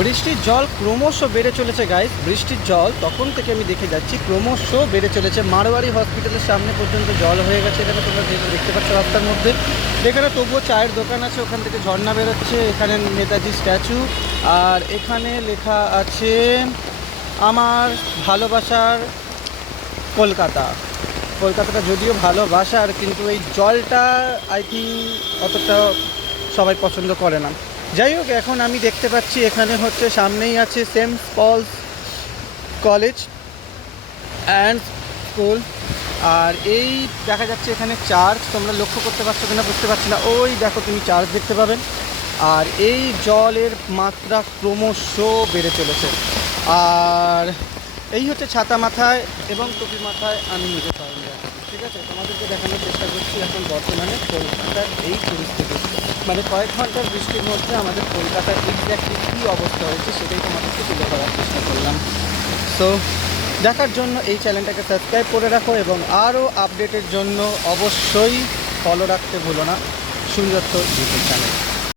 বৃষ্টির জল ক্রমশ বেড়ে চলেছে গাইস। বৃষ্টির জল তখন থেকে আমি দেখে যাচ্ছি ক্রমশ বেড়ে চলেছে। মারোয়ারি হসপিটালের সামনে পর্যন্ত জল হয়ে গেছে। এখানে তোমরা দেখতে পাচ্ছ রাস্তার মধ্যে। এখানে তবুও চায়ের দোকান আছে, ওখান থেকে ঝর্ণা বেরোচ্ছে। এখানে নেতাজি স্ট্যাচু, আর এখানে লেখা আছে আমার ভালোবাসার কলকাতা। কলকাতাটা যদিও ভালোবাসার, কিন্তু এই জলটা আই থিঙ্ক অতটা সবাই পছন্দ করে না। যাই হোক, এখন আমি দেখতে পাচ্ছি এখানে হচ্ছে সামনেই আছে Saint Paul's college and school. আর এই দেখা যাচ্ছে এখানে চার্চ, তোমরা লক্ষ্য করতে পারছো কিনা বুঝতে পারছি না। ওই দেখো তুমি চার্চ দেখতে পাবেন। আর এই জলের মাত্রা ক্রমশ বেড়ে চলেছে। আর এই হচ্ছে ছাতা মাথায় এবং টুপি মাথায় আমি নিজে সঙ্গে আছি। ঠিক আছে, তোমাদেরকে দেখানোর চেষ্টা করছি এখন বর্তমানে কলকাতার এই পরিস্থিতি। মানে কয়েক ঘন্টার বৃষ্টির মধ্যে আমাদের কলকাতার এক্স্যাক্টলি কী অবস্থা হয়েছে সেটাই তোমাদেরকে তুলে ধরার চেষ্টা করলাম। সো দেখার জন্য এই চ্যানেলটাকে সাবস্ক্রাইব করে রাখো এবং আরও আপডেটের জন্য অবশ্যই ফলো রাখতে ভুলো না সুন্দর ইউটিউব চ্যানেল।